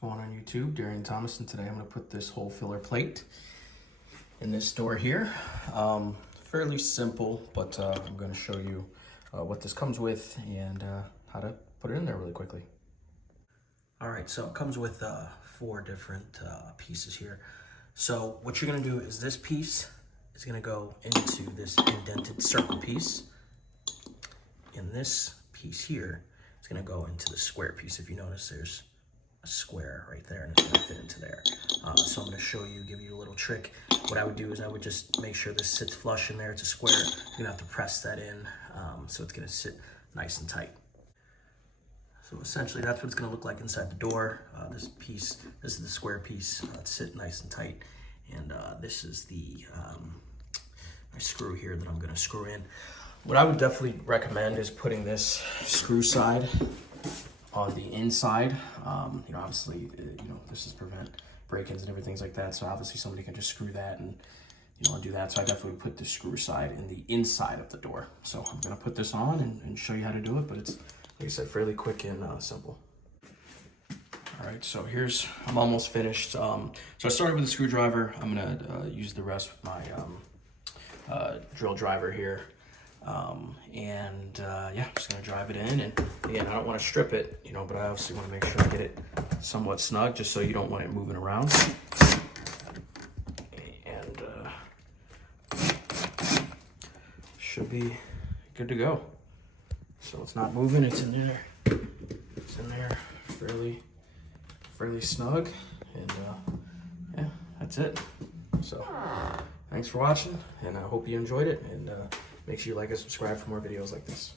Going on YouTube, Darian Thomas, and today I'm going to put this hole filler plate in this door here. Fairly simple, but I'm going to show you what this comes with and how to put it in there really quickly. All right, so it comes with 4 different pieces here. So what you're going to do is this piece is going to go into this indented circle piece, and this piece here is going to go into the square piece. If you notice, there's a square right there, and it's going to fit into there. So I'm going to show you, give you a little trick. What I would do is I would just make sure this sits flush in there. It's a square. You're going to have to press that in, so it's going to sit nice and tight. So essentially that's what it's going to look like inside the door. This is the square piece. It's sit nice and tight. And this is the my screw here that I'm going to screw in. What I would definitely recommend is putting this screw side on the inside. Obviously, this is prevent break-ins and everything like that. So obviously somebody can just screw that and, do that. So I definitely put the screw side in the inside of the door. So I'm gonna put this on and show you how to do it, but it's, like I said, fairly quick and simple. All right, so I'm almost finished. So I started with a screwdriver. I'm gonna use the rest with my drill driver here. Yeah, I'm just gonna drive it in, and again, I don't want to strip it, but I obviously want to make sure I get it somewhat snug, just so you don't want it moving around. And should be good to go. So it's not moving, it's in there. It's in there fairly snug, and yeah, that's it. So thanks for watching, and I hope you enjoyed it, and make sure you like and subscribe for more videos like this.